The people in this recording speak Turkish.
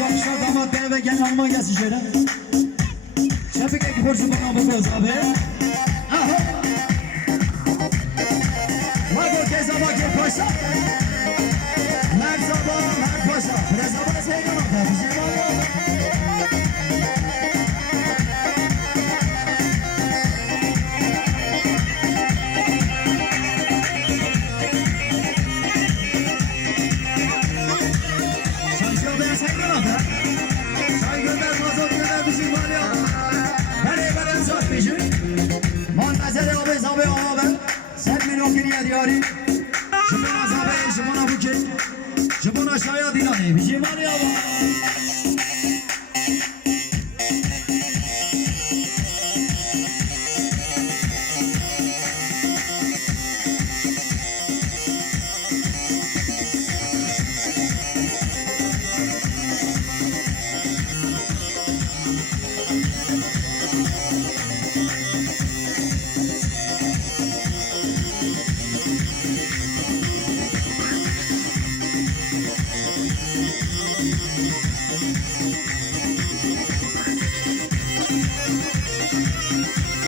alkışlar damat bey ve genel hanıma gelsin şöyle. Şefik Eki Porcu bana kız abi. Aha. Mago Kezabaki Paşa. Merzaba Mert Paşa. Prezaba Seygan Ata. Ben Seygan Ata. Çay gönder, mazot gönder bizim var ya. Nereye veren zat bizim? Montasere abi zabe abi. Sen min okiriye diyari. Jibona zabe, jibona buke. Jibona aşağıya dinani. Bizim var ya. Thank you.